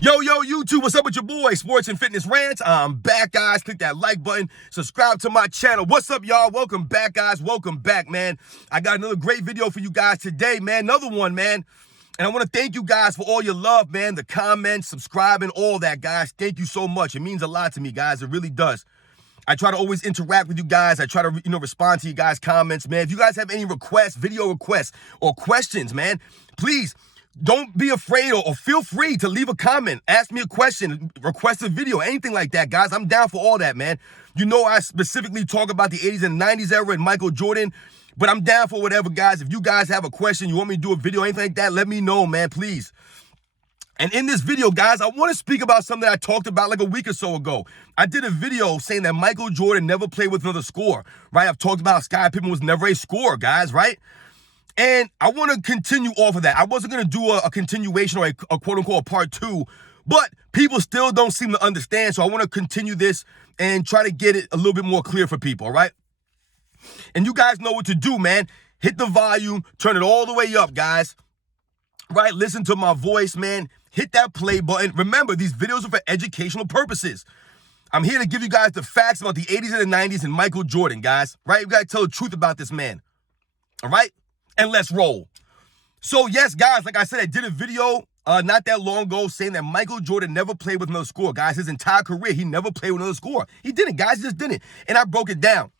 Yo, YouTube, what's up with your boy, Sports and Fitness Rants? I'm back, guys. Click that like button. Subscribe to my channel. What's up, y'all? Welcome back, guys. Welcome back, man. I got another great video for you guys today, man. Another one, man. And I want to thank you guys for all your love, man. The comments, subscribing, all that, guys. Thank you so much. It means a lot to me, guys. It really does. I try to always interact with you guys. I try to, respond to you guys' comments, man. If you guys have any requests, video requests, or questions, man, please don't be afraid or feel free to leave a comment. Ask me a question, request a video, anything like that, guys. I'm down for all that, man. You know I specifically talk about the 80s and 90s era and Michael Jordan, but I'm down for whatever, guys. If you guys have a question, you want me to do a video, anything like that, let me know, man, please. And in this video, guys, I want to speak about something I talked about like a week or so ago. I did a video saying that Michael Jordan never played with another scorer, right? I've talked about how Scottie Pippen was never a scorer, guys, right? And I want to continue off of that. I wasn't going to do a continuation or a quote-unquote part two, but people still don't seem to understand, so I want to continue this and try to get it a little bit more clear for people, all right? And you guys know what to do, man. Hit the volume, turn it all the way up, guys. Right? Listen to my voice, man. Hit that play button. Remember, these videos are for educational purposes. I'm here to give you guys the facts about the 80s and the 90s and Michael Jordan, guys. Right? You got to tell the truth about this man. All right? And let's roll. So, yes, guys, like I said, I did a video not that long ago saying that Michael Jordan never played with another scorer. Guys, his entire career, he never played with another scorer. He didn't, guys. He just didn't. And I broke it down.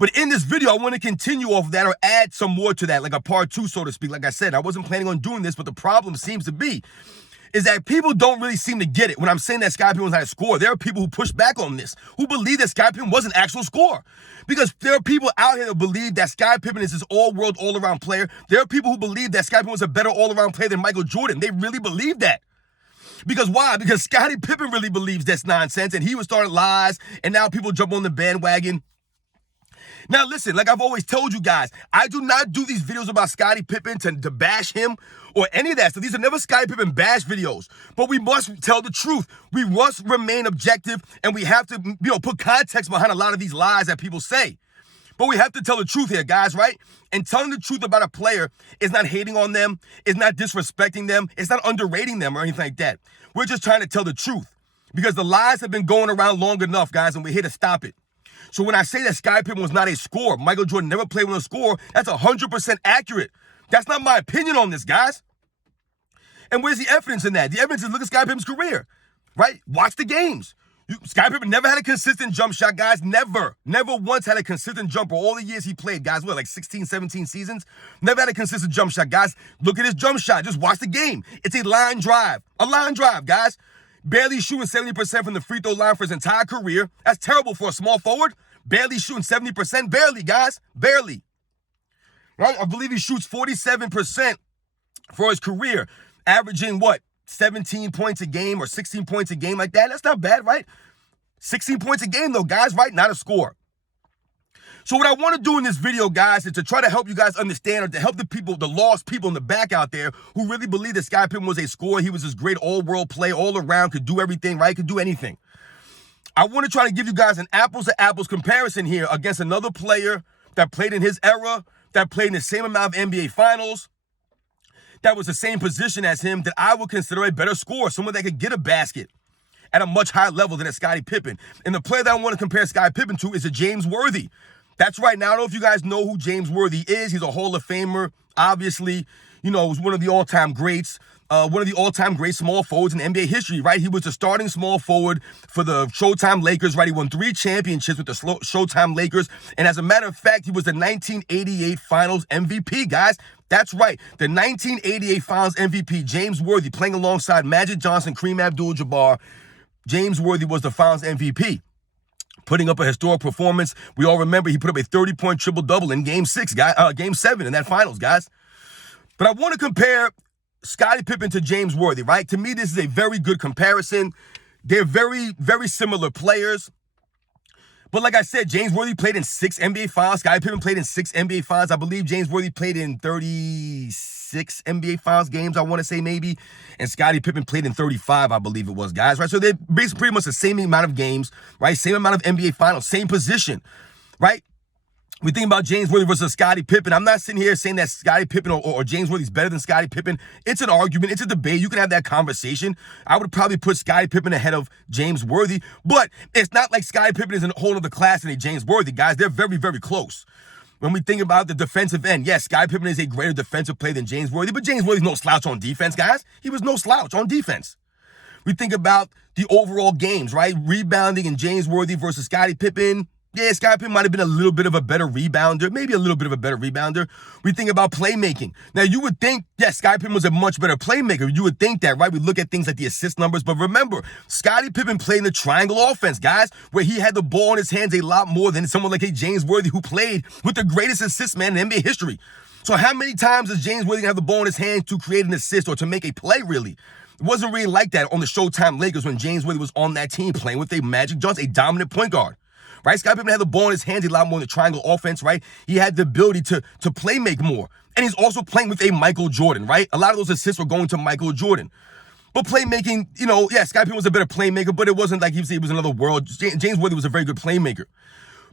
But in this video, I want to continue off of that or add some more to that, like a part two, so to speak. Like I said, I wasn't planning on doing this, but the problem seems to be is that people don't really seem to get it. When I'm saying that Scottie Pippen was not a scorer, there are people who push back on this, who believe that Scottie Pippen was an actual scorer. Because there are people out here that believe that Scottie Pippen is this all-world, all-around player. There are people who believe that Scottie Pippen was a better all-around player than Michael Jordan. They really believe that. Because why? Because Scottie Pippen really believes that's nonsense, and he was starting lies, and now people jump on the bandwagon. Now, listen, like I've always told you guys, I do not do these videos about Scottie Pippen to bash him or any of that. So these are never Scottie Pippen bash videos. But we must tell the truth. We must remain objective, and we have to, put context behind a lot of these lies that people say. But we have to tell the truth here, guys, right? And telling the truth about a player is not hating on them, is not disrespecting them, it's not underrating them or anything like that. We're just trying to tell the truth because the lies have been going around long enough, guys, and we're here to stop it. So when I say that Scottie Pippen was not a scorer, Michael Jordan never played with a scorer, that's 100% accurate. That's not my opinion on this, guys. And where's the evidence in that? The evidence is look at Scottie Pippen's career, right? Watch the games. Scottie Pippen never had a consistent jump shot, guys. Never once had a consistent jumper. All the years he played, guys, like 16, 17 seasons? Never had a consistent jump shot, guys. Look at his jump shot. Just watch the game. It's a line drive. A line drive, guys. Barely shooting 70% from the free throw line for his entire career. That's terrible for a small forward. Barely shooting 70%. Barely, guys. Barely. Right? I believe he shoots 47% for his career, averaging, 17 points a game or 16 points a game like that? That's not bad, right? 16 points a game, though, guys, right? Not a score. So what I want to do in this video, guys, is to try to help you guys understand or to help the people, the lost people in the back out there who really believe that Scottie Pippen was a scorer. He was this great all-world player, all around, could do everything, right? Could do anything. I want to try to give you guys an apples-to-apples comparison here against another player that played in his era, that played in the same amount of NBA finals, that was the same position as him, that I would consider a better scorer, someone that could get a basket at a much higher level than a Scottie Pippen. And the player that I want to compare Scottie Pippen to is a James Worthy. That's right. Now, I don't know if you guys know who James Worthy is. He's a Hall of Famer, obviously. Was one of the all-time greats. One of the all-time great small forwards in NBA history, right? He was the starting small forward for the Showtime Lakers, right? He won 3 championships with the Showtime Lakers. And as a matter of fact, he was the 1988 Finals MVP, guys. That's right. The 1988 Finals MVP, James Worthy, playing alongside Magic Johnson, Kareem Abdul-Jabbar. James Worthy was the Finals MVP, putting up a historic performance. We all remember he put up a 30-point triple-double in Game 7 in that Finals, guys. But I want to compare Scottie Pippen to James Worthy, right? To me, this is a very good comparison. They're very, very similar players. But like I said, James Worthy played in 6 NBA Finals. Scottie Pippen played in 6 NBA Finals. I believe James Worthy played in 36 NBA Finals games, I want to say maybe. And Scottie Pippen played in 35, I believe it was, guys, right? So they're basically pretty much the same amount of games, right? Same amount of NBA Finals, same position, right? We think about James Worthy versus Scottie Pippen. I'm not sitting here saying that Scottie Pippen or James Worthy's better than Scottie Pippen. It's an argument. It's a debate. You can have that conversation. I would probably put Scottie Pippen ahead of James Worthy, but it's not like Scottie Pippen is in a whole other class than a James Worthy, guys. They're very, very close. When we think about the defensive end, yes, Scottie Pippen is a greater defensive player than James Worthy, but James Worthy's no slouch on defense, guys. He was no slouch on defense. We think about the overall games, right? Rebounding in James Worthy versus Scottie Pippen. Yeah, Scottie Pippen might have been a little bit of a better rebounder, maybe a little bit of a better rebounder. We think about playmaking. Now, you would think, yes, Scottie Pippen was a much better playmaker. You would think that, right? We look at things like the assist numbers, but remember, Scottie Pippen played in the triangle offense, guys, where he had the ball in his hands a lot more than someone like a James Worthy who played with the greatest assist man in NBA history. So how many times does James Worthy have the ball in his hands to create an assist or to make a play, really? It wasn't really like that on the Showtime Lakers when James Worthy was on that team playing with a Magic Johnson, a dominant point guard. Right? Scottie Pippen had the ball in his hands a lot more in the triangle offense, right? He had the ability to play make more. And he's also playing with a Michael Jordan, right? A lot of those assists were going to Michael Jordan. But playmaking, yeah, Scottie Pippen was a better playmaker, but it wasn't like he was another world. James Worthy was a very good playmaker.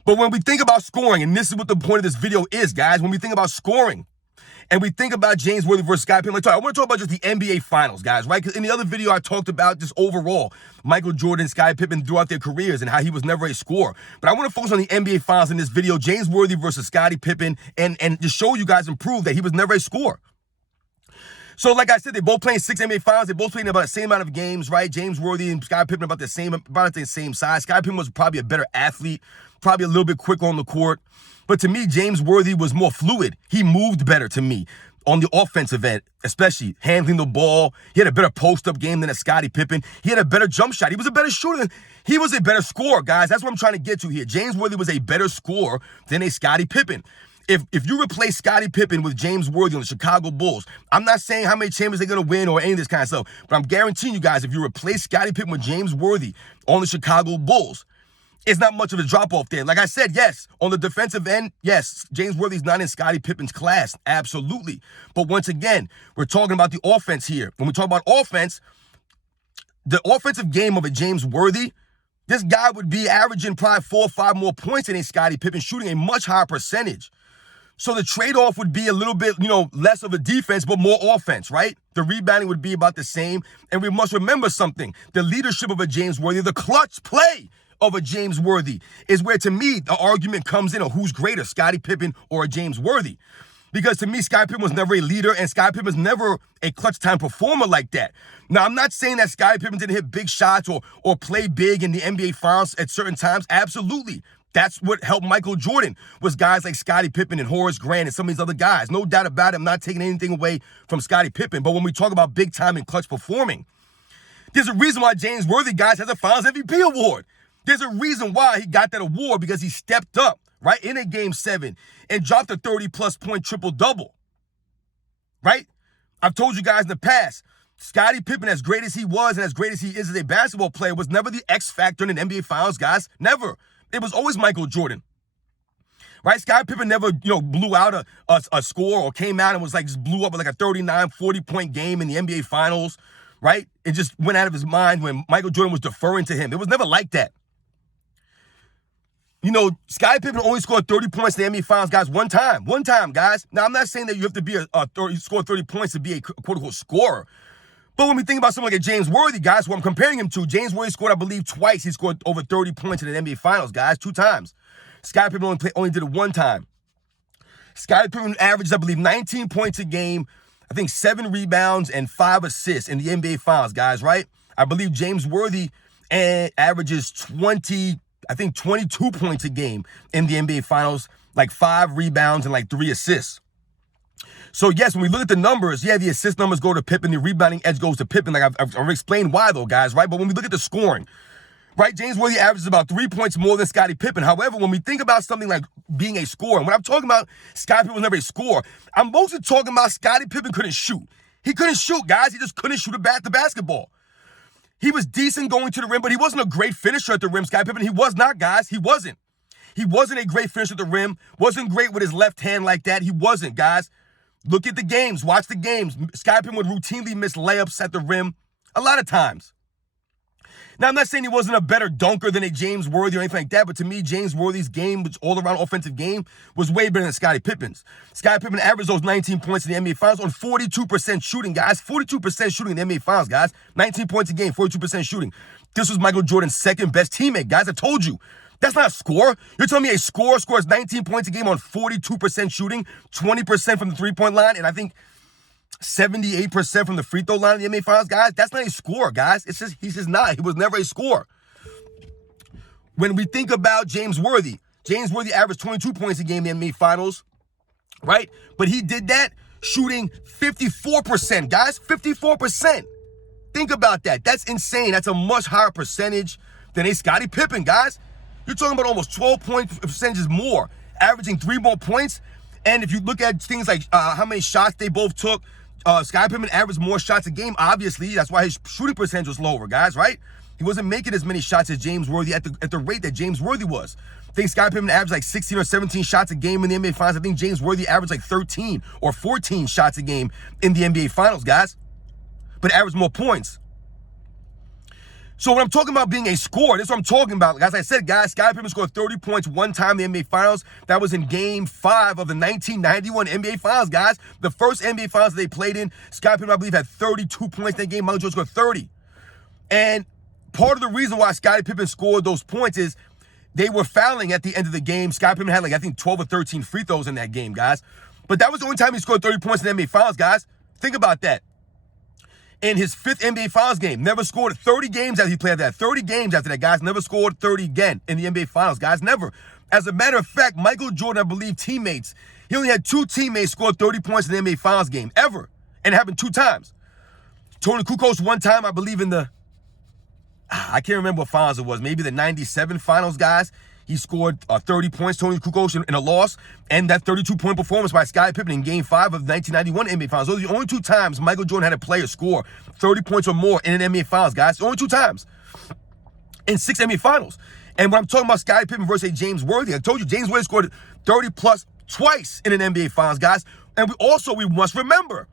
But when we think about scoring, and this is what the point of this video is, guys, when we think about scoring, and we think about James Worthy versus Scottie Pippen, I want to talk about just the NBA Finals, guys, right? Because in the other video, I talked about just overall Michael Jordan, Scottie Pippen throughout their careers and how he was never a scorer. But I want to focus on the NBA Finals in this video, James Worthy versus Scottie Pippen, and just show you guys and prove that he was never a scorer. So, like I said, they both played 6 NBA Finals. They both played about the same amount of games, right? James Worthy and Scottie Pippen about the same size. Scottie Pippen was probably a better athlete, probably a little bit quicker on the court. But to me, James Worthy was more fluid. He moved better to me on the offensive end, especially handling the ball. He had a better post-up game than a Scottie Pippen. He had a better jump shot. He was a better shooter. He was a better scorer, guys. That's what I'm trying to get to here. James Worthy was a better scorer than a Scottie Pippen. If you replace Scottie Pippen with James Worthy on the Chicago Bulls, I'm not saying how many champions they're going to win or any of this kind of stuff, but I'm guaranteeing you guys, if you replace Scottie Pippen with James Worthy on the Chicago Bulls, it's not much of a drop-off there. Like I said, yes, on the defensive end, yes, James Worthy's not in Scottie Pippen's class, absolutely. But once again, we're talking about the offense here. When we talk about offense, the offensive game of a James Worthy, this guy would be averaging probably 4 or 5 more points than a Scottie Pippen, shooting a much higher percentage. So the trade-off would be a little bit, less of a defense, but more offense, right? The rebounding would be about the same. And we must remember something. The leadership of a James Worthy, the clutch play of a James Worthy is where, to me, the argument comes in of who's greater, Scottie Pippen or a James Worthy. Because to me, Scottie Pippen was never a leader, and Scottie Pippen was never a clutch time performer like that. Now, I'm not saying that Scottie Pippen didn't hit big shots or play big in the NBA Finals at certain times. Absolutely. That's what helped Michael Jordan, was guys like Scottie Pippen and Horace Grant and some of these other guys. No doubt about it. I'm not taking anything away from Scottie Pippen. But when we talk about big time and clutch performing, there's a reason why James Worthy, guys, has a Finals MVP award. There's a reason why he got that award, because he stepped up, right, in a Game 7 and dropped a 30-plus point triple-double, right? I've told you guys in the past, Scottie Pippen, as great as he was and as great as he is as a basketball player, was never the X factor in an NBA Finals, guys. Never. It was always Michael Jordan, right? Scottie Pippen never, blew out a score or came out and was like, just blew up with like a 39, 40-point game in the NBA Finals, right? It just went out of his mind when Michael Jordan was deferring to him. It was never like that. Scottie Pippen only scored 30 points in the NBA Finals, guys, one time. One time, guys. Now, I'm not saying that you have to be score 30 points to be a quote-unquote scorer. But when we think about someone like a James Worthy, guys, who I'm comparing him to, James Worthy scored, I believe, twice. He scored over 30 points in the NBA Finals, guys, 2 times. Scottie Pippen only did it 1 time. Scottie Pippen averages, I believe, 19 points a game, I think 7 rebounds and 5 assists in the NBA Finals, guys, right? I believe James Worthy averages 22 points a game in the NBA Finals, like 5 rebounds and like 3 assists. So, yes, when we look at the numbers, yeah, the assist numbers go to Pippen, the rebounding edge goes to Pippen. Like I've explained why, though, guys, right? But when we look at the scoring, right, James Worthy averages about 3 points more than Scottie Pippen. However, when we think about something like being a scorer, and when I'm talking about Scottie Pippen was never a scorer, I'm mostly talking about Scottie Pippen couldn't shoot. He couldn't shoot, guys. He just couldn't shoot the basketball. He was decent going to the rim, but he wasn't a great finisher at the rim, Scottie Pippen. He was not, guys. He wasn't. He wasn't a great finisher at the rim. Wasn't great with his left hand like that. He wasn't, guys. Look at the games. Watch the games. Scottie Pippen would routinely miss layups at the rim a lot of times. Now, I'm not saying he wasn't a better dunker than a James Worthy or anything like that, but to me, James Worthy's game, which all-around offensive game, was way better than Scottie Pippen's. Scottie Pippen averaged those 19 points in the NBA Finals on 42% shooting, guys. 42% shooting in the NBA Finals, guys. 19 points a game, 42% shooting. This was Michael Jordan's second-best teammate, guys. I told you. That's not a score. You're telling me a scorer scores 19 points a game on 42% shooting, 20% from the three-point line, and I think 78% from the free throw line in the NBA Finals, guys? That's not a score, guys. He's just not. He was never a scorer. When we think about James Worthy averaged 22 points a game in the NBA Finals, right? But he did that shooting 54%, guys. 54%. Think about that. That's insane. That's a much higher percentage than a Scottie Pippen, guys. You're talking about almost 12 percentages more, averaging 3 more points. And if you look at things like how many shots they both took, Scottie Pippen averaged more shots a game, obviously. That's why his shooting percentage was lower, guys, right? He wasn't making as many shots as James Worthy at the rate that James Worthy was. I think Scottie Pippen averaged like 16 or 17 shots a game in the NBA Finals. I think James Worthy averaged like 13 or 14 shots a game in the NBA Finals, guys. But averaged more points. So when I'm talking about being a scorer, this is what I'm talking about. As I said, guys, Scottie Pippen scored 30 points one time in the NBA Finals. That was in Game 5 of the 1991 NBA Finals, guys. The first NBA Finals they played in, Scottie Pippen, I believe, had 32 points in that game. Michael Jordan scored 30. And part of the reason why Scottie Pippen scored those points is they were fouling at the end of the game. Scottie Pippen had, like, I think 12 or 13 free throws in that game, guys. But that was the only time he scored 30 points in the NBA Finals, guys. Think about that. In his 5th NBA Finals game, never scored 30 games after he played that. 30 games after that, guys. Never scored 30 again in the NBA Finals, guys. Never. As a matter of fact, Michael Jordan, I believe, teammates, he only had 2 teammates score 30 points in the NBA Finals game, ever. And it happened 2 times. Tony Kukoc one time, I believe, in the, I can't remember what finals it was. Maybe the 97 finals, guys. He scored 30 points, Tony Kukoc, in a loss, and that 32-point performance by Scottie Pippen in Game 5 of the 1991 NBA Finals. Those are the only 2 times Michael Jordan had a player score 30 points or more in an NBA Finals, guys. Only 2 times in 6 NBA Finals. And when I'm talking about Scottie Pippen versus James Worthy, I told you James Worthy scored 30-plus twice in an NBA Finals, guys. And we must remember,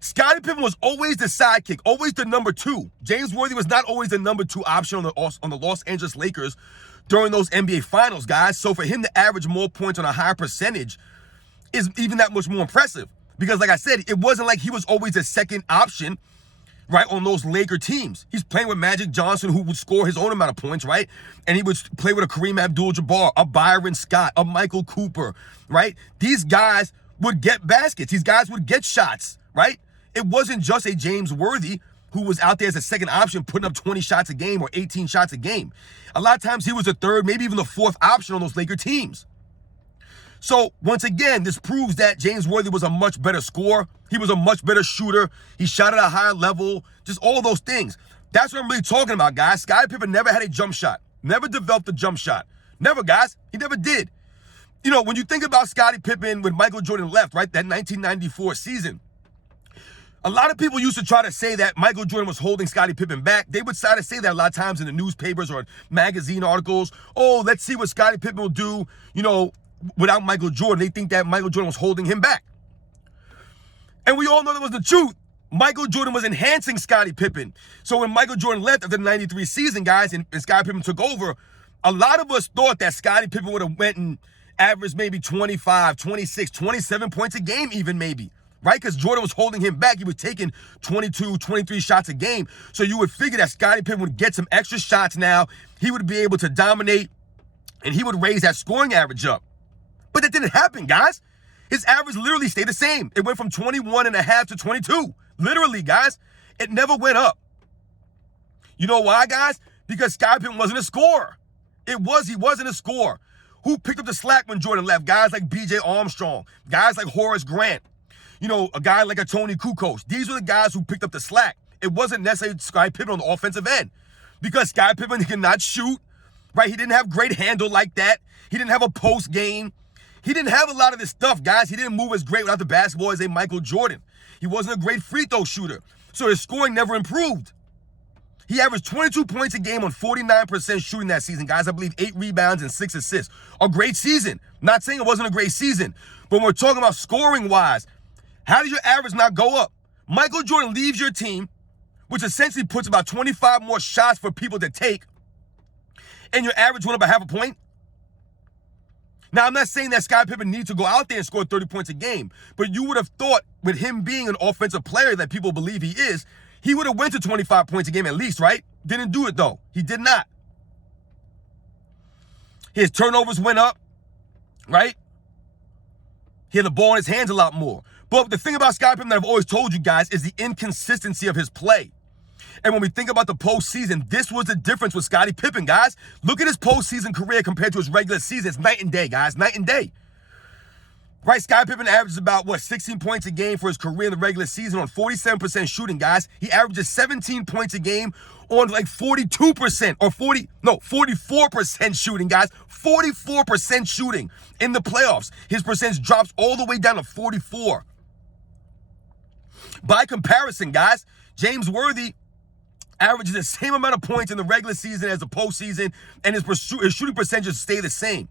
Scottie Pippen was always the sidekick, always the number 2. James Worthy was not always the number 2 option on the Los Angeles Lakers during those NBA Finals, guys. So for him to average more points on a higher percentage is even that much more impressive. Because like I said, it wasn't like he was always a second option, right, on those Laker teams. He's playing with Magic Johnson, who would score his own amount of points, right? And he would play with a Kareem Abdul-Jabbar, a Byron Scott, a Michael Cooper, right? These guys would get baskets. These guys would get shots, right? It wasn't just a James Worthy who was out there as a second option putting up 20 shots a game or 18 shots a game. A lot of times he was the 3rd, maybe even the 4th option on those Laker teams. So once again, this proves that James Worthy was a much better scorer. He was a much better shooter. He shot at a higher level, just all those things. That's what I'm really talking about, guys. Scottie Pippen never had a jump shot, never developed a jump shot. Never, guys. He never did. You know, when you think about Scottie Pippen when Michael Jordan left, right, that 1994 season, a lot of people used to try to say that Michael Jordan was holding Scottie Pippen back. They would try to say that a lot of times in the newspapers or magazine articles. Oh, let's see what Scottie Pippen will do, you know, without Michael Jordan. They think that Michael Jordan was holding him back. And we all know that was the truth. Michael Jordan was enhancing Scottie Pippen. So when Michael Jordan left after the 93 season, guys, and Scottie Pippen took over, a lot of us thought that Scottie Pippen would have went and averaged maybe 25, 26, 27 points a game even maybe. Right? Because Jordan was holding him back. He was taking 22, 23 shots a game. So you would figure that Scottie Pippen would get some extra shots now. He would be able to dominate, and he would raise that scoring average up. But that didn't happen, guys. His average literally stayed the same. It went from 21.5 to 22. Literally, guys. It never went up. You know why, guys? Because Scottie Pippen wasn't a scorer. He wasn't a scorer. Who picked up the slack when Jordan left? Guys like B.J. Armstrong. Guys like Horace Grant. You know, a guy like a Tony Kukoc. These were the guys who picked up the slack. It wasn't necessarily Scottie Pippen on the offensive end. Because Scottie Pippen could not shoot, right? He didn't have great handle like that. He didn't have a post game. He didn't have a lot of this stuff, guys. He didn't move as great without the basketball as a Michael Jordan. He wasn't a great free throw shooter. So his scoring never improved. He averaged 22 points a game on 49% shooting that season, guys. I believe 8 rebounds and 6 assists. A great season. Not saying it wasn't a great season. But when we're talking about scoring-wise, how did your average not go up? Michael Jordan leaves your team which essentially puts about 25 more shots for people to take, and your average went up by half a point. Now, I'm not saying that Scottie Pippen needs to go out there and score 30 points a game, but you would have thought with him being an offensive player that people believe he is, he would have went to 25 points a game at least, right? Didn't do it, though. He did not. His turnovers went up, right? He had the ball in his hands a lot more. But the thing about Scottie Pippen that I've always told you guys is the inconsistency of his play. And when we think about the postseason, this was the difference with Scottie Pippen, guys. Look at his postseason career compared to his regular season. It's night and day, guys, night and day. Right, Scottie Pippen averages about, 16 points a game for his career in the regular season on 47% shooting, guys. He averages 17 points a game on like 42% or 44% shooting, guys. 44% shooting in the playoffs. His percentage drops all the way down to 44. By comparison, guys, James Worthy averages the same amount of points in the regular season as the postseason, and his shooting percentages stay the same.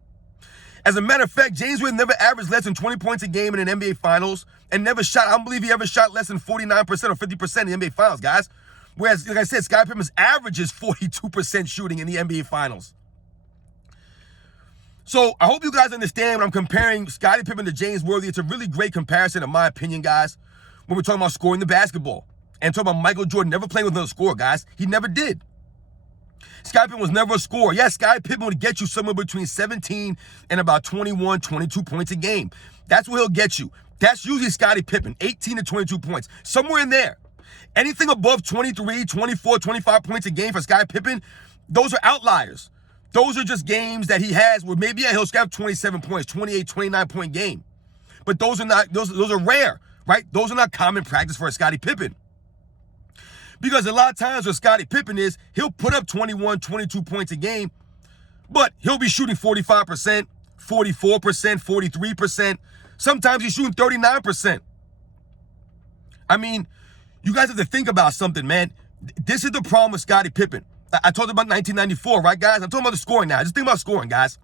As a matter of fact, James Worthy never averaged less than 20 points a game in an NBA Finals and never shot, I don't believe he ever shot less than 49% or 50% in the NBA Finals, guys. Whereas, like I said, Scottie Pippen's average is 42% shooting in the NBA Finals. So I hope you guys understand when I'm comparing Scottie Pippen to James Worthy. It's a really great comparison, in my opinion, guys, when we're talking about scoring the basketball. And talking about Michael Jordan never playing with another scorer, guys. He never did. Scottie Pippen was never a scorer. Yes, Scottie Pippen would get you somewhere between 17 and about 21, 22 points a game. That's what he'll get you. That's usually Scottie Pippen, 18 to 22 points. Somewhere in there. Anything above 23, 24, 25 points a game for Scottie Pippen, those are outliers. Those are just games that he has where maybe he'll have 27 points, 28, 29-point game. But those are rare, right? Those are not common practice for a Scottie Pippen. Because a lot of times what Scottie Pippen is, he'll put up 21, 22 points a game, but he'll be shooting 45%, 44%, 43%. Sometimes he's shooting 39%. I mean, you guys have to think about something, man. This is the problem with Scottie Pippen. I talked about 1994, right, guys? I'm talking about the scoring now. Just think about scoring, guys.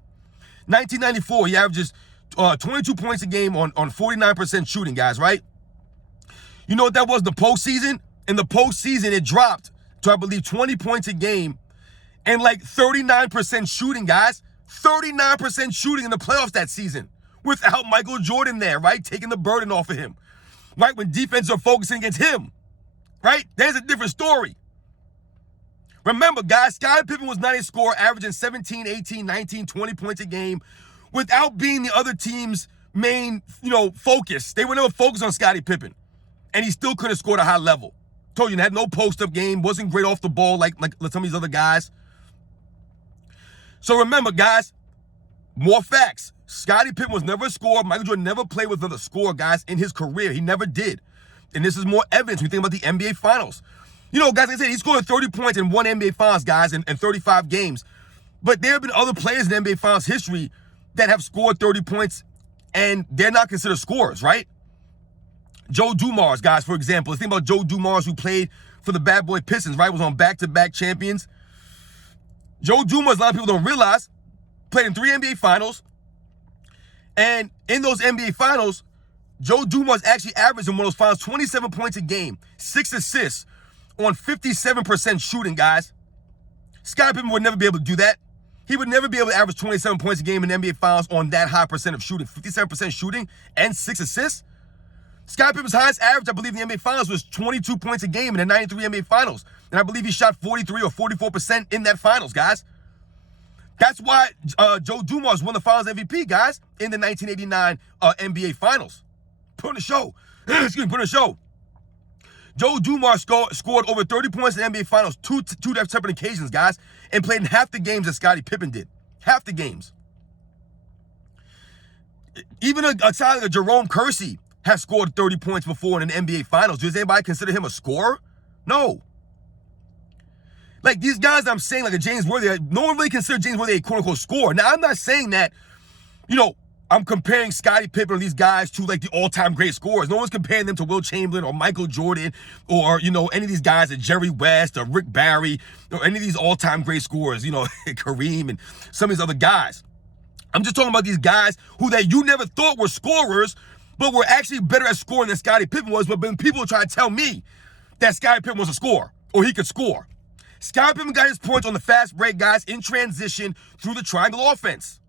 1994, he averages 22 points a game on 49% shooting, guys, right? You know what that was in the postseason? In the postseason, it dropped to, I believe, 20 points a game and like 39% shooting, guys. 39% shooting in the playoffs that season without Michael Jordan there, right? Taking the burden off of him, right? When defenses are focusing against him, right? There's a different story. Remember, guys, Scottie Pippen was not a scorer, averaging 17, 18, 19, 20 points a game without being the other team's main, focus. They were never focused on Scottie Pippen, and he still couldn't score at a high level. Told you, he had no post-up game, wasn't great off the ball like some of these other guys. So remember, guys, more facts. Scottie Pippen was never a scorer. Michael Jordan never played with another scorer, guys, in his career. He never did. And this is more evidence when you think about the NBA Finals. Guys, like I said, he scored 30 points in one NBA Finals, guys, in 35 games. But there have been other players in NBA Finals history that have scored 30 points, and they're not considered scorers, right? Joe Dumars, guys, for example. Let's think about Joe Dumars, who played for the Bad Boy Pistons, right? Was on back-to-back champions. Joe Dumars, a lot of people don't realize, played in 3 NBA Finals. And in those NBA Finals, Joe Dumars actually averaged in one of those finals 27 points a game, 6 assists on 57% shooting, guys. Scottie Pippen would never be able to do that. He would never be able to average 27 points a game in NBA Finals on that high percent of shooting, 57% shooting and 6 assists. Scottie Pippen's highest average, I believe, in the NBA Finals was 22 points a game in the 93 NBA Finals. And I believe he shot 43 or 44% in that Finals, guys. That's why Joe Dumars won the Finals MVP, guys, in the 1989 NBA Finals. Put on the show. Excuse me, put on the show. Joe Dumars scored over 30 points in the NBA Finals, two separate occasions, guys, and played in half the games that Scottie Pippen did. Half the games. Even a guy like Jerome Kersey has scored 30 points before in an NBA Finals. Does anybody consider him a scorer? No. Like these guys I'm saying, like a James Worthy, no one really considers James Worthy a quote-unquote scorer. Now, I'm not saying that, I'm comparing Scottie Pippen or these guys to like the all-time great scorers. No one's comparing them to Will Chamberlain or Michael Jordan or, any of these guys, or Jerry West or Rick Barry or any of these all-time great scorers, Kareem and some of these other guys. I'm just talking about these guys who that you never thought were scorers, but were actually better at scoring than Scottie Pippen was. But when people try to tell me that Scottie Pippen was a scorer or he could score. Scottie Pippen got his points on the fast break, guys, in transition through the triangle offense.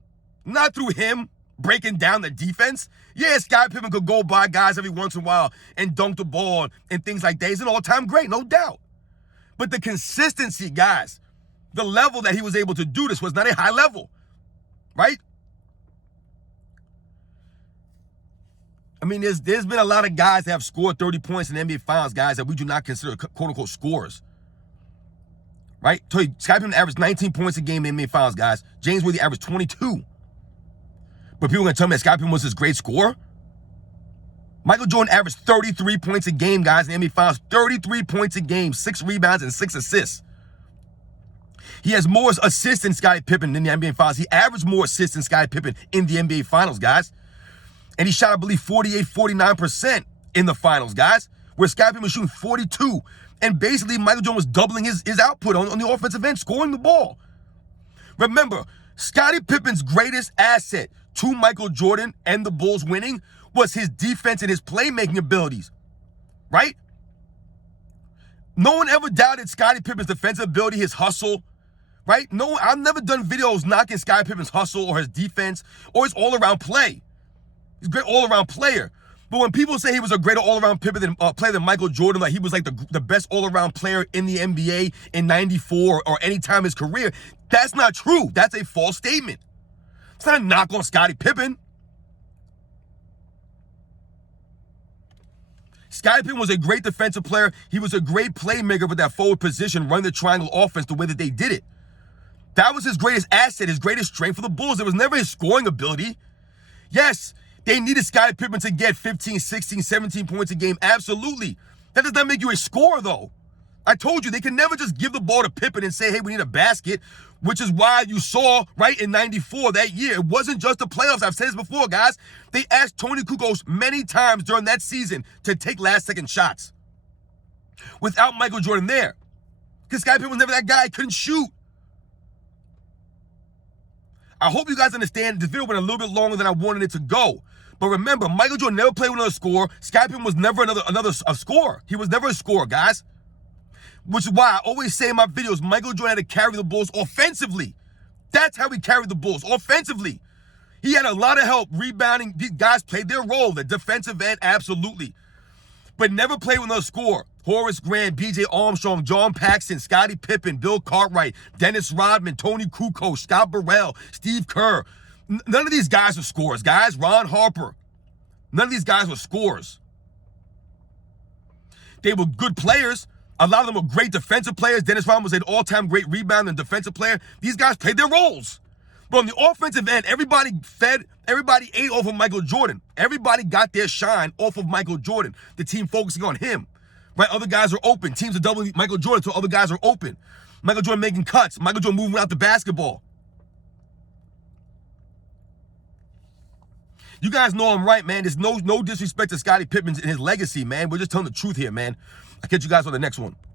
Not through him breaking down the defense. Yeah, Scottie Pippen could go by guys every once in a while and dunk the ball and things like that. He's an all-time great, no doubt. But the consistency, guys, the level that he was able to do this was not a high level, right? I mean, there's been a lot of guys that have scored 30 points in the NBA Finals, guys, that we do not consider quote-unquote scorers, right? So Scottie Pippen averaged 19 points a game in the NBA Finals, guys. James Worthy averaged 22. But people are going to tell me that Scottie Pippen was this great scorer? Michael Jordan averaged 33 points a game, guys, in the NBA Finals. 33 points a game, 6 rebounds, and 6 assists. He has more assists than Scottie Pippen in the NBA Finals. He averaged more assists than Scottie Pippen in the NBA Finals, guys. And he shot, I believe, 49% in the Finals, guys, where Scottie Pippen was shooting 42. And basically, Michael Jordan was doubling his output on the offensive end, scoring the ball. Remember, Scottie Pippen's greatest asset to Michael Jordan and the Bulls winning was his defense and his playmaking abilities, right? No one ever doubted Scottie Pippen's defensive ability, his hustle, right? No, I've never done videos knocking Scottie Pippen's hustle or his defense or his all-around play. He's a great all-around player. But when people say he was a greater all-around player than Michael Jordan, like he was like the best all-around player in the NBA in '94 or any time in his career, that's not true. That's a false statement. It's not a knock on Scottie Pippen. Scottie Pippen was a great defensive player. He was a great playmaker with that forward position, running the triangle offense the way that they did it. That was his greatest asset, his greatest strength for the Bulls. It was never his scoring ability. Yes, they needed Scottie Pippen to get 15, 16, 17 points a game. Absolutely. That does not make you a scorer, though. I told you, they can never just give the ball to Pippen and say, hey, we need a basket, which is why you saw, right, in '94, that year, it wasn't just the playoffs. I've said this before, guys. They asked Tony Kukoc many times during that season to take last-second shots without Michael Jordan there. Because Scottie Pippen was never that guy. He couldn't shoot. I hope you guys understand this video went a little bit longer than I wanted it to go. But remember, Michael Jordan never played with another scorer. Scottie Pippen was never a scorer. He was never a scorer, guys. Which is why I always say in my videos, Michael Jordan had to carry the Bulls offensively. That's how he carried the Bulls, offensively. He had a lot of help rebounding. These guys played their role, the defensive end, absolutely. But never played with another scorer. Horace Grant, B.J. Armstrong, John Paxson, Scottie Pippen, Bill Cartwright, Dennis Rodman, Tony Kukoc, Scott Burrell, Steve Kerr. None of these guys were scorers, guys. Ron Harper. None of these guys were scorers. They were good players. A lot of them were great defensive players. Dennis Rodman was an all-time great rebound and defensive player. These guys played their roles. But on the offensive end, everybody ate off of Michael Jordan. Everybody got their shine off of Michael Jordan. The team focusing on him. Right? Other guys are open. Teams are doubling Michael Jordan, so other guys are open. Michael Jordan making cuts. Michael Jordan moving out the basketball. You guys know I'm right, man. There's no disrespect to Scottie Pippen and his legacy, man. We're just telling the truth here, man. I'll catch you guys on the next one.